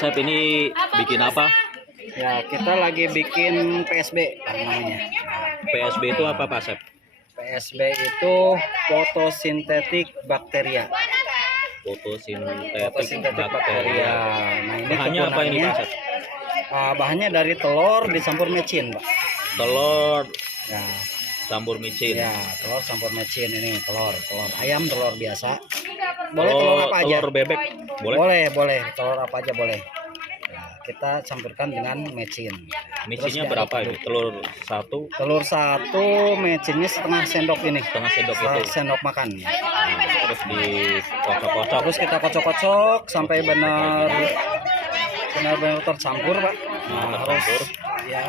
Asep ini bikin apa? Ya, kita lagi bikin PSB namanya. PSB itu apa Pak Asep? PSB itu fotosintetik bakteria. Fotosintetik bakteria. Nah, ini Bahannya apa ini Pak Asep? bahannya dari telur dicampur mecin, Pak. Telur Ya, campur micin. ya, telur campur mecin ini, telur ayam, telur biasa. Boleh telur apa aja? Telur bebek boleh? Boleh, telur apa aja boleh. Ya, kita campurkan dengan mecin. Micinnya Terus berapa ini? Telur satu, Telur satu, mecinnya setengah sendok ini. setengah sendok itu. Sendok makan. Terus dikocok-kocok. Terus kita kocok-kocok sampai benar-benar tercampur, Pak. Nah, tercampur. Ya,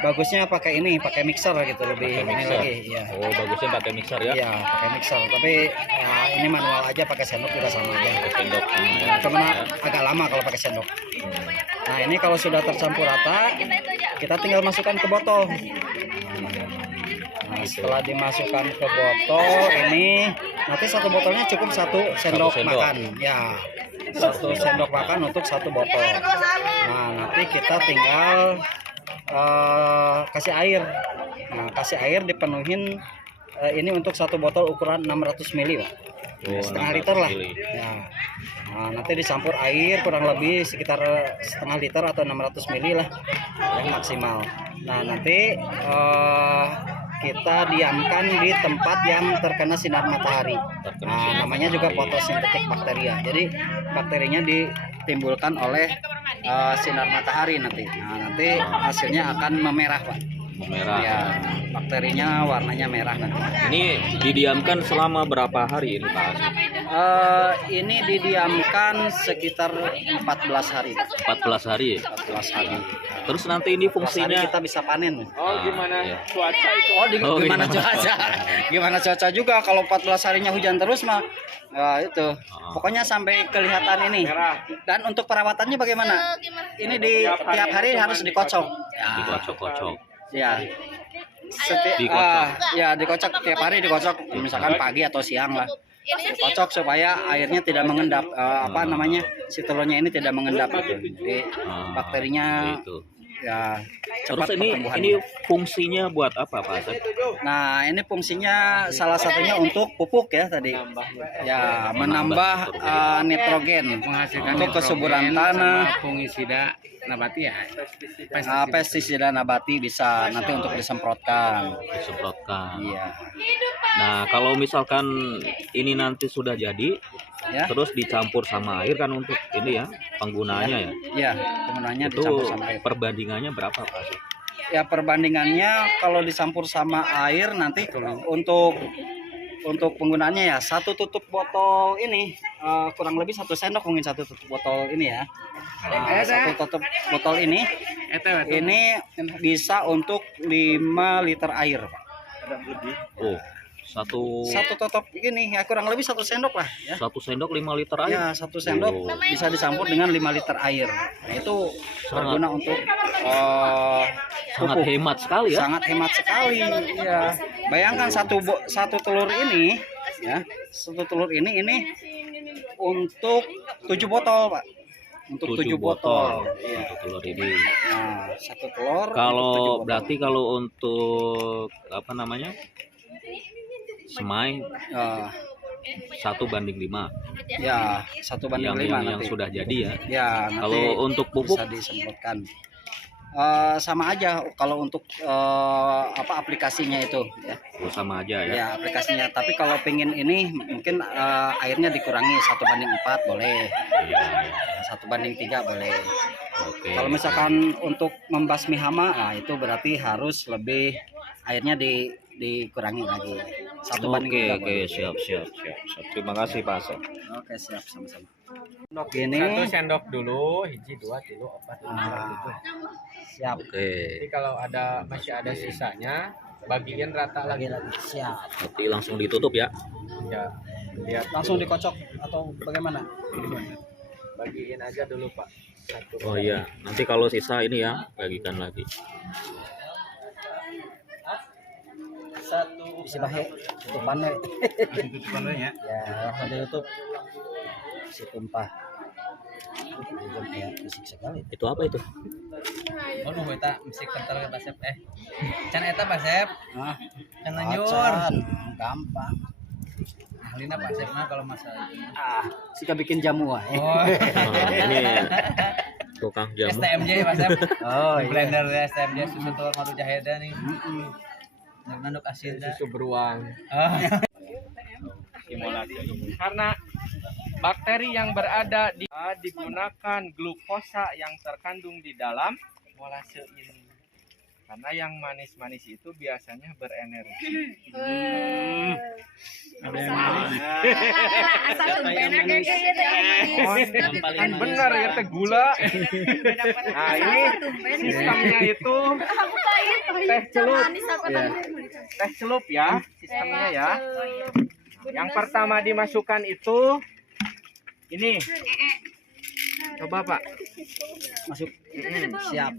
bagusnya pakai mixer gitu, lebih Pakai ini mixer. lagi. Ya. Oh, bagusnya pakai mixer ya? Iya, pakai mixer. Tapi ya, ini manual aja, pakai sendok juga sama aja. Pakai sendok sama ya. Cuma agak lama kalau pakai sendok. Nah, ini kalau sudah tercampur rata, kita tinggal masukkan ke botol. Nah, setelah dimasukkan ke botol, ini nanti satu botolnya cukup satu sendok makan. Ya, satu sendok makan untuk satu botol. Nah, nanti kita tinggal kasih air. Nah, kasih air dipenuhin ini untuk satu botol ukuran 600 ml, Pak. Oh, Setengah 600 liter lah. mili. Ya. Nah, nanti dicampur air kurang lebih sekitar setengah liter atau 600 ml lah yang maksimal. Nah, nanti kita diamkan di tempat yang terkena sinar matahari. Nah, namanya juga fotosintetik bakteria. Jadi bakterinya ditimbulkan oleh sinar matahari nanti. Nah, nanti hasilnya akan memerah, Pak. Merah. Ya, bakterinya warnanya merah nanti. Ini didiamkan selama berapa hari ini Pak Asep? Ini didiamkan sekitar 14 hari. 14 hari. 14 hari. Terus nanti ini 14 hari fungsinya kita bisa panen. gimana cuaca itu? Gimana gimana? cuaca? Gimana cuaca juga kalau 14 harinya hujan terus mah itu. Pokoknya sampai kelihatan ini. Dan untuk perawatannya bagaimana? Ini di tiap hari harus dikocok. Ya. dikocok-kocok. Ya. Dikocok tiap hari dikocok, misalkan pagi atau siang lah. Dikocok supaya airnya tidak mengendap, si telurnya ini tidak mengendap gitu. Jadi bakterinya Itu. ya Terus cepat ini pertumbuhannya. fungsinya buat apa Pak Asep? Nah, ini fungsinya salah satunya untuk pupuk ya tadi. Ya, menambah nitrogen untuk kesuburan tanah. Fungisida nabati ya. Pestisida nabati bisa nanti untuk disemprotkan. Disemprotkan. Iya. Nah, kalau misalkan ini nanti sudah jadi, Ya. terus dicampur sama air kan untuk ini ya, penggunaannya ya. Iya, penggunaannya Itu dicampur sama air. perbandingannya berapa Pak Asep? Ya, perbandingannya kalau dicampur sama air nanti untuk penggunaannya ya satu tutup botol ini kurang lebih satu sendok mungkin satu tutup botol ini ya. Satu tutup botol ini bisa untuk 5 liter air, Pak. Oh, satu Satu tutup ini ya kurang lebih satu sendok lah ya. satu sendok 5 liter air. Ya, satu sendok Oh. bisa dicampur dengan 5 liter air. Nah, itu berguna untuk Sangat pupuk. hemat sekali ya. Sangat hemat sekali. Ya. Bayangkan satu telur ini ya, satu telur ini untuk 7 botol, Pak. Untuk 7 botol. Iya. Untuk telur ini. Nah, satu telur untuk 7 Kalau botol. berarti kalau untuk apa namanya? Semai Eh, 1:5 ya, 1:5 yang nanti. sudah jadi ya. Ya, nanti Kalau untuk pupuk bisa disemprotkan. Sama aja kalau untuk aplikasinya itu ya. oh, sama aja ya. Ya, aplikasinya. Tapi kalau pengen ini mungkin airnya dikurangi 1:4 boleh. Iya. 1:3 boleh. Oke. Kalau misalkan untuk membasmi hama, nah itu berarti harus lebih airnya dikurangi lagi. 1:3 Oke, boleh. siap. Terima kasih Pak Asep. Oke, siap, sama-sama. Satu Ini sendok dulu, hiji 2 tilu 4 gitu. siap. Oke. Jadi kalau masih ada sisanya, bagiin rata lagi. Lagi siap. Nanti langsung ditutup ya. Ya, lihat Langsung dikocok atau bagaimana? bagiin aja dulu Pak. Satu. Oh iya, nanti kalau sisa ini ya bagikan lagi. Bismillah, tutupan we. Tutupan ya. Ya, langsung ditutup. Si tumpah. Ya, fisik sekali. Itu apa itu? Aduh eta musik kental ke Basep can eta Basep Nah, can lanjut acan, gampang. ahlina Basep mah kalau masalah itu. Sika bikin jamu wae. Oh Ini tukang jamu. STMJ Basep Oh, di blender ya STMJ susu telur madu jaheda nih nanduk asin Susu beruang. Karena bakteri yang berada di digunakan glukosa yang terkandung di dalam molase ini. Karena yang manis-manis itu biasanya berenergi. Ada yang manis. Kan benar ya teh gula. Nah, ini sistemnya itu teh celup. Teh celup ya, sistemnya ya. Yang pertama dimasukkan itu ini. Coba, Pak. Masuk. Siap.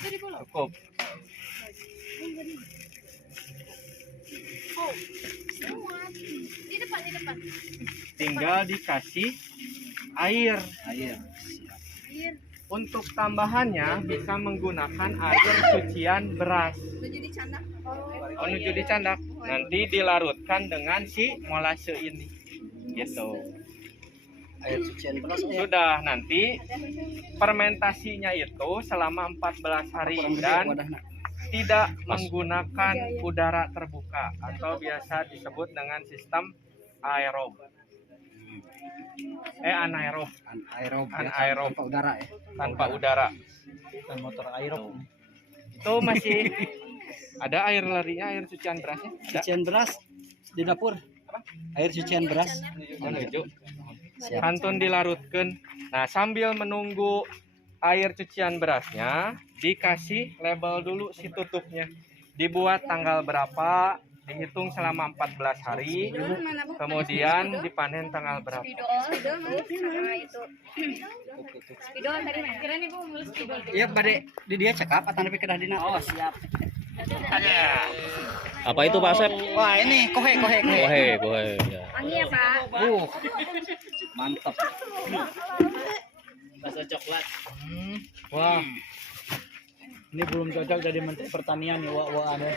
Cukup. Tinggal dikasih air. Untuk tambahannya bisa menggunakan air cucian beras. Oh, nuju dicandak. Nanti dilarutkan dengan si molase ini. Gitu. Air cucian beras ya. Sudah, nanti fermentasinya itu selama 14 hari dan tidak menggunakan udara terbuka atau biasa disebut dengan sistem aerob. Anaerob. Anaerob. Tanpa udara ya. Tanpa udara. Bukan motor aerob. Itu masih ada air larinya, air cucian berasnya. Ada. Cucian beras di dapur. Air cucian beras. Menuju. Kantun dilarutkan. Nah, sambil menunggu air cucian berasnya, dikasih label dulu si tutupnya. Dibuat tanggal berapa, dihitung selama 14 hari, kemudian dipanen tanggal berapa. Iya, bade di dia cekap atau nepi kedah dina. Oh, siap. Apa itu Pak Asep? Wah, ini kohe. Kohe. Ya. Wangi ya Pak. Mantap. Rasa coklat. Wah, Ini belum cocok jadi menteri pertanian ya, wah ada.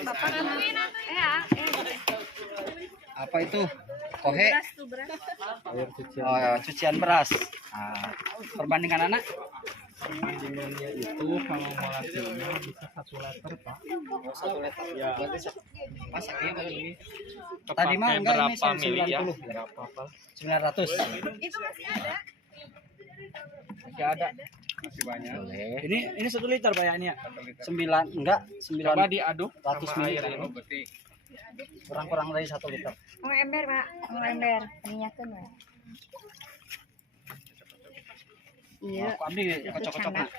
Bapak apa itu? Kohe. beras tuh beras. Air cucian. Oh, ya, cucian beras. Nah, perbandingan anak? Perbandingannya itu kalau molasinya bisa 1 liter Pak. 1 liter. Ya. Berarti masaknya begini. Tadi Tadi mah enggak ini berapa mili ya? 90. Berapa Pak? 900. Itu masih ada. Masih ada. Masih banyak. Ini 1 liter Pak ya ini ya. 9 enggak 9 Coba diaduk 100 sama mili air ini. kurang dari 1 liter. Mau ember Pak, mau ember. Minyakeun Pak. Iya. Aku abdi kocok-kocok nak.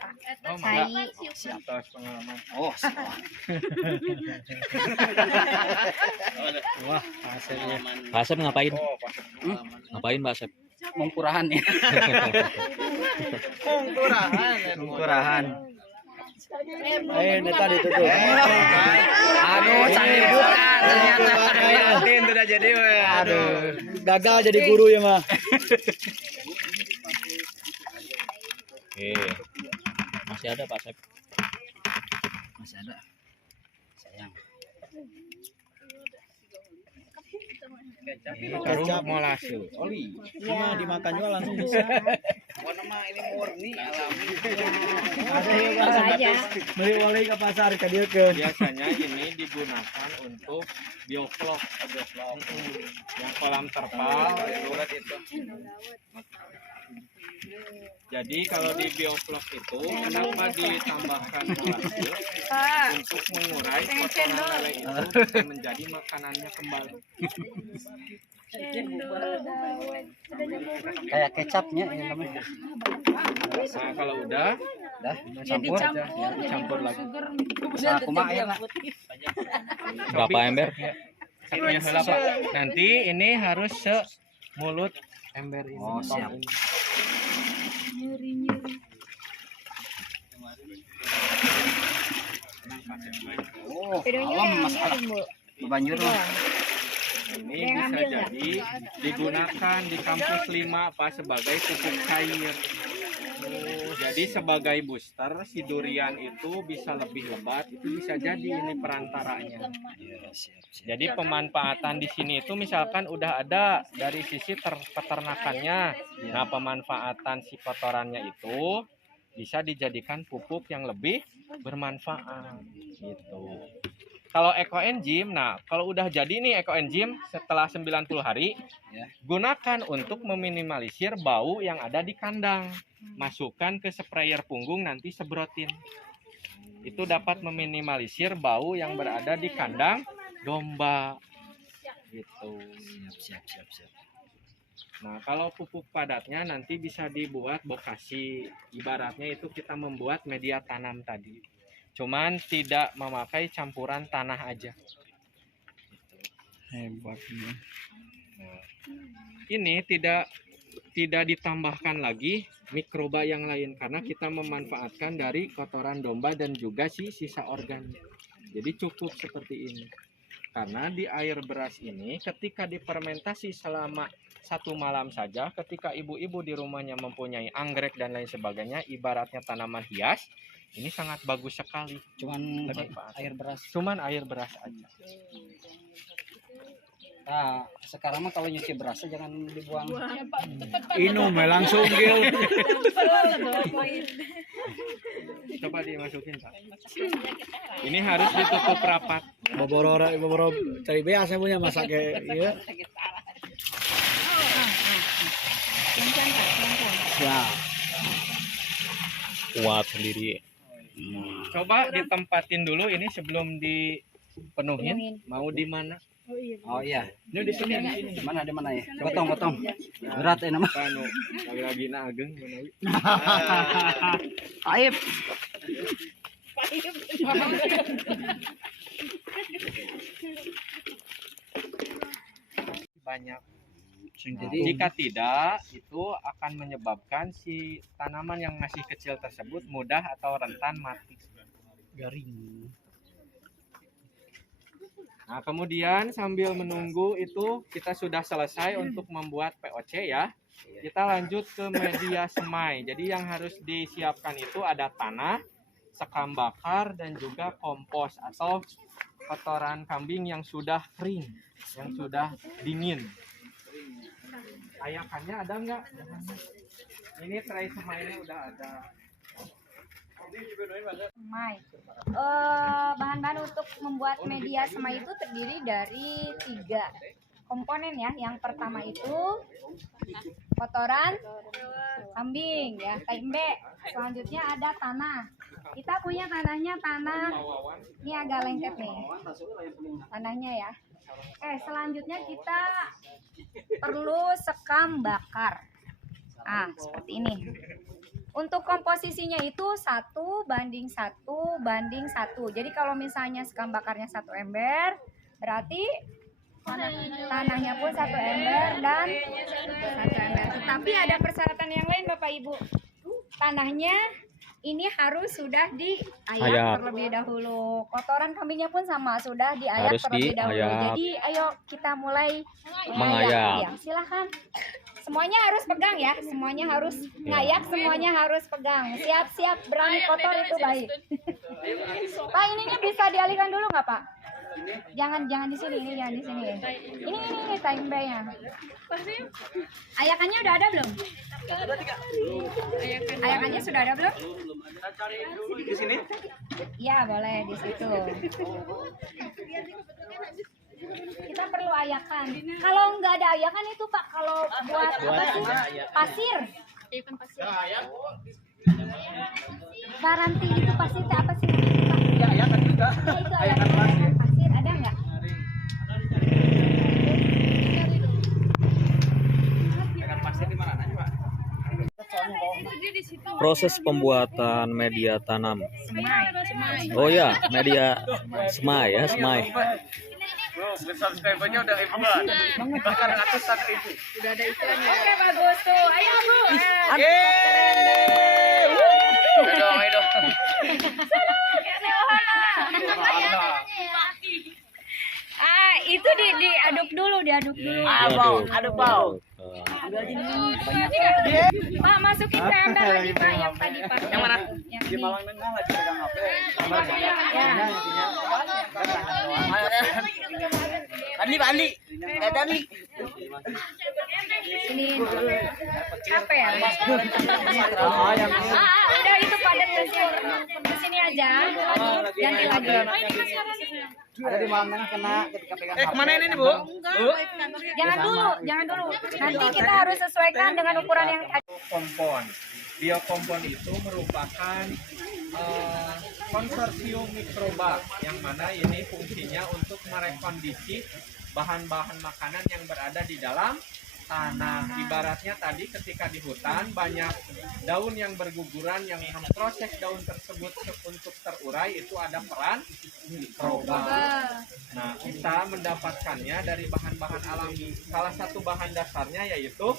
Oh, Sai. Siap. Atas pengalaman. Oh, siap. Wah, hasilnya. Pak Asep ngapain? Oh, pas. Ngapain Pak Asep? Mengkurahan ya. Mengkurahan. Ini tadi tutup. Aduh, cari bukan ternyata. Yakin udah jadi weh. Aduh, gagal jadi guru ya mah. Oke. Masih ada Pak Asep. Masih ada. Sayang. Kecap molase. Oli. Ini mah dimakan juga langsung bisa. Warna mah ini murni alami. Ada yang Apa aja. beli wali ke pasar ke dia ke. Biasanya ini digunakan untuk bioflok. Yang kolam terpal itu. Jadi kalau di bioflok itu kenapa ditambahkan molase? Untuk mengurai kotoran lele itu dan menjadi makanannya kembali. Kayak kecapnya ini namanya. Nah kalau udah Campur. campur lagi. Nah, kumaha ya, Nak? Berapa ember? Satunya heula, Pak. Nanti ini harus semulut ember ini. Oh, siap. Oh, Videonya alam yang masalah. Bu. Banjur mah. ini bisa jadi digunakan di kampus 5 Pak sebagai pupuk cair. Jadi sebagai booster si durian itu bisa lebih lebat, itu bisa jadi ini perantaranya. Jadi pemanfaatan di sini itu misalkan udah ada dari sisi peternakannya. Nah, pemanfaatan si kotorannya itu bisa dijadikan pupuk yang lebih bermanfaat gitu. Kalau ekoenzim, nah kalau udah jadi nih ekoenzim setelah 90 hari, gunakan untuk meminimalisir bau yang ada di kandang. Masukkan ke sprayer punggung, nanti sebrotin. Itu dapat meminimalisir bau yang berada di kandang domba. Gitu. Siap. Nah, kalau pupuk padatnya nanti bisa dibuat bokasi. Ibaratnya itu kita membuat media tanam tadi. Cuman tidak memakai campuran tanah aja. Hebat nih. Nah, ini tidak ditambahkan lagi mikroba yang lain karena kita memanfaatkan dari kotoran domba dan juga si sisa organik. Jadi cukup seperti ini. Karena di air beras ini ketika difermentasi selama 1 malam saja, ketika ibu-ibu di rumahnya mempunyai anggrek dan lain sebagainya, ibaratnya tanaman hias, ini sangat bagus sekali. Cuman Bermanfaat. air beras. Cuman air beras aja. Nah, sekarang mah kalau nyuci berasnya jangan dibuang. Inu langsung gil. Coba dimasukin, Pak. Ini harus ditutup rapat. Boboro cari beas saya punya masak ya. Ya. Kuat sendiri. Coba ditempatin dulu ini sebelum dipenuhin. Mau di mana? Oh iya. Ini di sini. Di mana ya? Potong. Berat ini mah. Kanu lagi na ageng menawi. Aib. Banyak. Jadi jika tidak, itu akan menyebabkan si tanaman yang masih kecil tersebut mudah atau rentan mati. Garing. Nah, kemudian sambil menunggu itu kita sudah selesai untuk membuat POC ya. Kita lanjut ke media semai. Jadi yang harus disiapkan itu ada tanah, sekam bakar, dan juga kompos atau kotoran kambing yang sudah kering, yang sudah dingin. Ayakannya ada nggak? Ini tray semainya udah ada. Semai. Bahan-bahan untuk membuat media semai itu terdiri dari 3 komponen ya. Yang pertama itu kotoran kambing ya, KMB. Selanjutnya ada tanah. Kita punya tanahnya ini agak lengket nih tanahnya ya. Selanjutnya kita perlu sekam bakar. Seperti ini. Untuk komposisinya itu 1:1:1. Jadi kalau misalnya sekam bakarnya 1 ember, berarti tanahnya pun 1 ember dan 1 ember. Tetapi ada persyaratan yang lain Bapak Ibu. Tanahnya ini harus sudah diayak terlebih dahulu. Kotoran kambingnya pun sama, sudah diayak Harus terlebih dahulu. diayak. Jadi ayo kita mulai Mengayak. Ya, silakan. Semuanya harus pegang ya, semuanya harus ngayak, semuanya harus pegang. Siap-siap, berani kotor itu baik. Pak, ininya bisa dialihkan dulu nggak Pak? Jangan di sini, ini jangan di sini. Ini timenya. Ayakannya udah ada belum? Ayakannya sudah ada belum? Di sini? Iya, boleh di situ. Kita perlu ayakan. Kalau nggak ada ayakan itu Pak, kalau buat apa sih? Pasir. Garanti itu pasir itu apa sih namanya Pak? Ya, ayakan juga. Itu ayakan pasir. Ada nggak? Ayakan pasir di mana aja, Pak? Proses pembuatan media tanam. Semai. Oh ya, media semai ya, semai. Subscribernya udah ribuan. Bahkan ratusan ribu. Udah ada iklannya. Oke, bagus tuh. Ayo Bu. Ayo. itu diaduk dulu, diaduk dulu. Aduh, bau. Pak, masukin ke ember lagi Pak yang tadi Pak. Yang mana? Yang di Malang Tengah lagi pegang HP. Andi. Ini apa ya? Udah itu padat ke sini aja. Ganti lagi. Ada di Malang Tengah kena ketika pegang HP. Kemana ini Bu? Jangan dulu. Nanti kita harus sesuaikan dengan ukuran yang tadi. Kompon. Biokompon itu merupakan konsorsium mikroba yang mana ini fungsinya untuk merekondisi bahan-bahan makanan yang berada di dalam tanah. Ibaratnya tadi ketika di hutan banyak daun yang berguguran yang memproses daun tersebut untuk terurai, itu ada peran mikroba. Nah, kita mendapatkannya dari bahan-bahan alami. Salah satu bahan dasarnya yaitu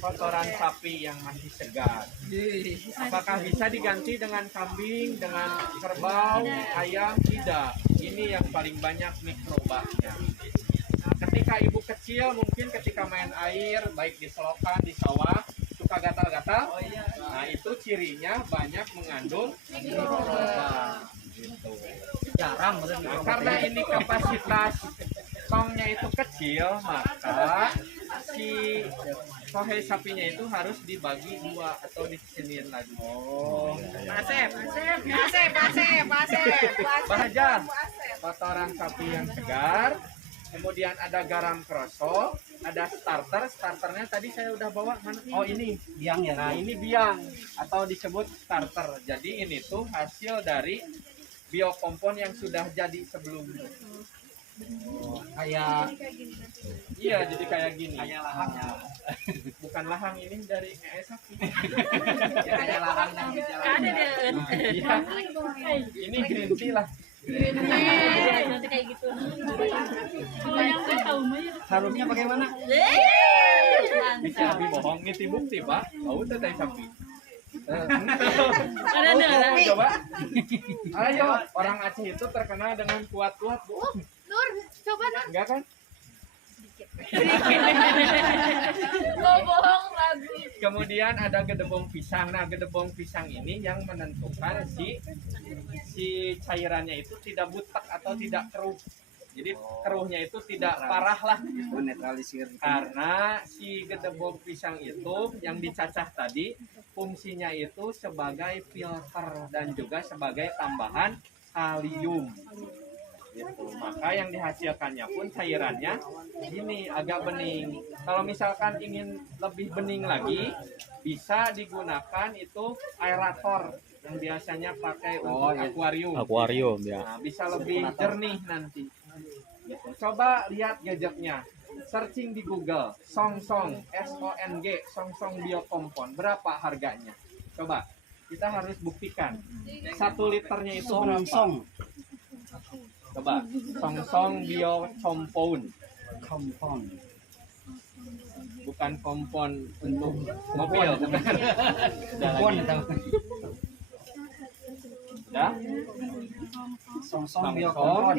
kotoran sapi yang masih segar. Apakah bisa diganti dengan kambing, dengan kerbau, ayam? Tidak. Ini yang paling banyak mikrobanya. Nah, ketika ibu kecil mungkin ketika main air, baik di selokan, di sawah, suka gatal-gatal. Nah, itu cirinya banyak mengandung mikroba. Gitu. Jarang Nah, karena ini kapasitas tongnya itu kecil, maka si sohe sapinya itu harus dibagi dua atau disinin lagi. Bahajan kotoran sapi yang segar, kemudian ada garam kroso, ada starternya tadi saya udah bawa mana? Oh ini biang ya. Nah ini biang atau disebut starter. Jadi ini tuh hasil dari biokompon yang sudah jadi sebelumnya. Kayak Iya, jadi kayak gini. kayak lahangnya. Bukan lahang, ini dari sapi. Ya, kayak lahang yang bicara. Iya. Ini green tea lah. Harumnya bagaimana? Bisa abi bohong, ini bukti Pak. Tahu tuh dari sapi. Coba. Ayo, orang Aceh itu terkenal dengan kuat-kuat, Bu. Nur, coba Nur. Enggak kan? Bohong lagi. Kemudian ada gedebong pisang. Nah, gedebong pisang ini yang menentukan si cairannya itu tidak butek atau tidak keruh. Jadi keruhnya itu tidak parah lah gitu. Menetralisir. Karena si gedebong pisang itu yang dicacah tadi fungsinya itu sebagai filter dan juga sebagai tambahan kalium. Gitu. Maka yang dihasilkannya pun cairannya ini agak bening. Kalau misalkan ingin lebih bening lagi, bisa digunakan itu aerator yang biasanya pakai untuk akuarium. Akuarium ya. Nah, bisa lebih jernih nanti. Gitu. Coba lihat gadgetnya. Searching di Google, Songsong, SONG, Songsong Biokompon. Berapa harganya? Coba, kita harus buktikan. 1 liternya itu berapa? Coba, Songsong Biokompon. Bukan kompon untuk mobil, bukan. Ya? Songsong Biokompon.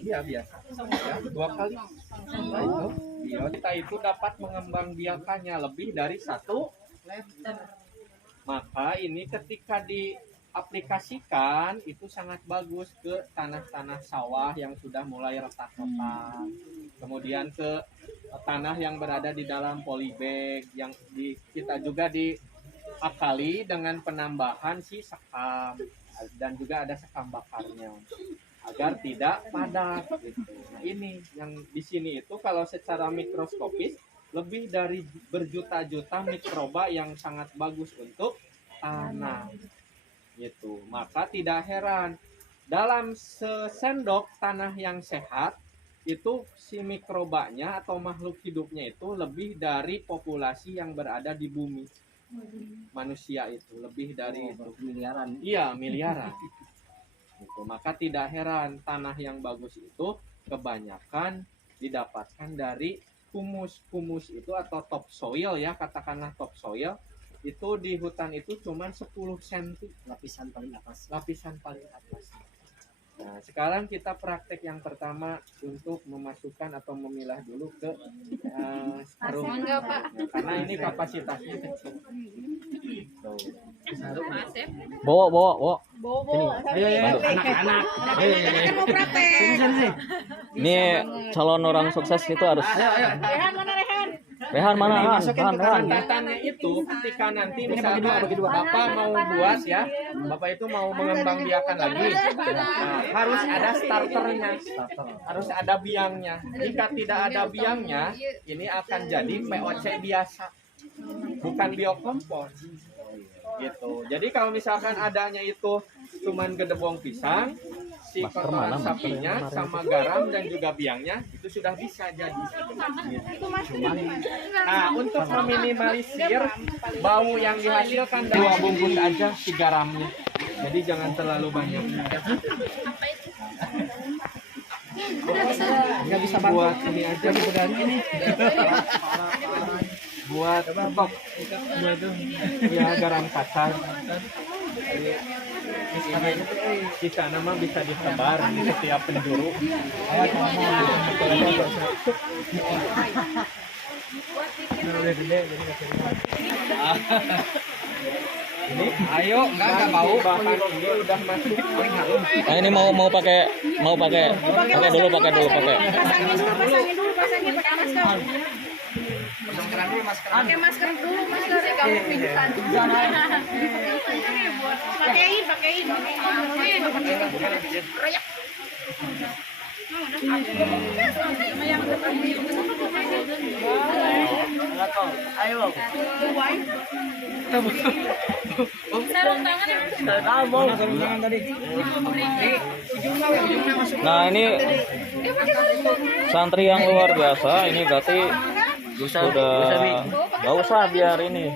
Iya biasa. Ya, 2 kali. Nah, itu biota itu dapat mengembang biakannya lebih dari 1 liter. Maka ini ketika diaplikasikan itu sangat bagus ke tanah-tanah sawah yang sudah mulai retak-retak. Kemudian ke tanah yang berada di dalam polybag yang kita juga diakali dengan penambahan si sekam dan juga ada sekam bakarnya agar tidak padat gitu. Nah, ini yang di sini itu kalau secara mikroskopis lebih dari berjuta-juta mikroba yang sangat bagus untuk tanah gitu. Maka tidak heran dalam sesendok tanah yang sehat itu si mikrobanya atau makhluk hidupnya itu lebih dari populasi yang berada di bumi. Manusia itu lebih dari itu. Miliaran. Iya, miliaran. Gitu. Maka tidak heran tanah yang bagus itu kebanyakan didapatkan dari humus itu atau topsoil ya, katakanlah topsoil itu di hutan itu cuma 10 cm Lapisan paling atas. lapisan paling atas. Nah, sekarang kita praktek yang pertama untuk memasukkan atau memilah dulu ke sarung. Karena ini kapasitasnya kecil. Tuh. Bawa. Anak-anak. Ini calon orang sukses itu harus. Rehan mana? Rehan. Tingkatannya itu ketika nanti misalnya Bapak mau buat ya, Bapak itu mau mengembangbiakan lagi, nah, harus ada starternya, harus ada biangnya. Jika tidak ada biangnya, ini akan jadi POC biasa, bukan biokompos. Gitu. Jadi kalau misalkan adanya itu cuman gedebong pisang, si kotoran sapinya sama garam dan juga biangnya itu sudah bisa jadi. Nah, untuk meminimalisir bau yang dihasilkan 2 bungkus aja si garamnya. Jadi jangan terlalu banyak. Nggak bisa buat ini aja ini. Buat stok ya garam kasar. Di sana mah bisa disebar di setiap penjuru. Ini ayo enggak bau bahkan ini udah masuk paling harum. Nah, ini mau pakai pakai dulu. Pasangin pakai masker. Pakai masker dulu, kamu pingsan. Pakein. Ayo. Sarung tangan tadi. Nah, ini santri yang luar biasa. Ini berarti sudah nggak usah biar ini.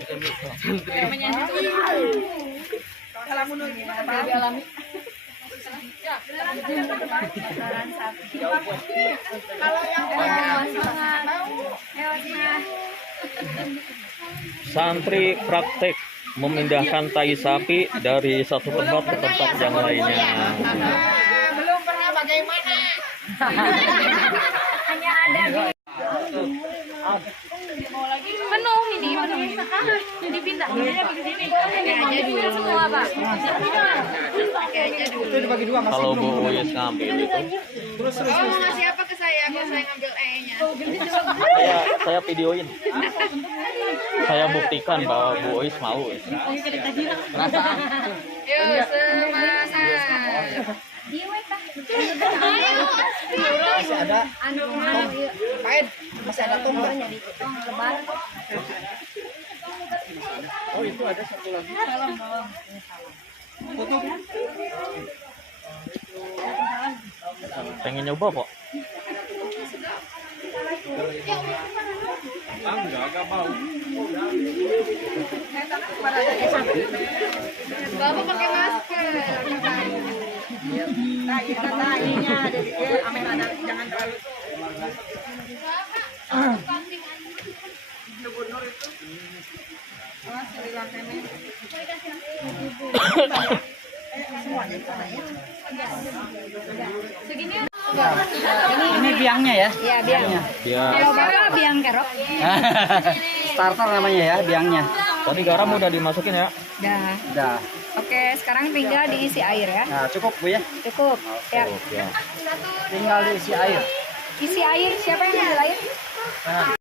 Santri praktek memindahkan tai sapi dari satu tempat ke tempat yang lainnya. belum pernah bagaimana. Hanya ada penuh ini jadi pindah jadi semua Pak. Kalau Bu Uyes ngambil itu, Mau ngasih apa ke saya kalau saya ngambil E-nya? saya videoin. Saya buktikan bahwa Bu Uyes mau. Yuk semangat. Masih ada kain, masih ada tombol. Oh, itu ada satu lagi. Tutup. Pengen nyoba kok. Enggak mau. Bapak pakai masker. Jangan terlalu. Ini biangnya ya? Iya, biang. Biang kerok. Starter namanya ya, biangnya. Tadi garam udah dimasukin ya? Udah. Oke, sekarang tinggal diisi air ya. Nah, cukup Bu ya. Cukup. Ya. Ya. Tinggal diisi air. Isi air. Siapa yang ambil air?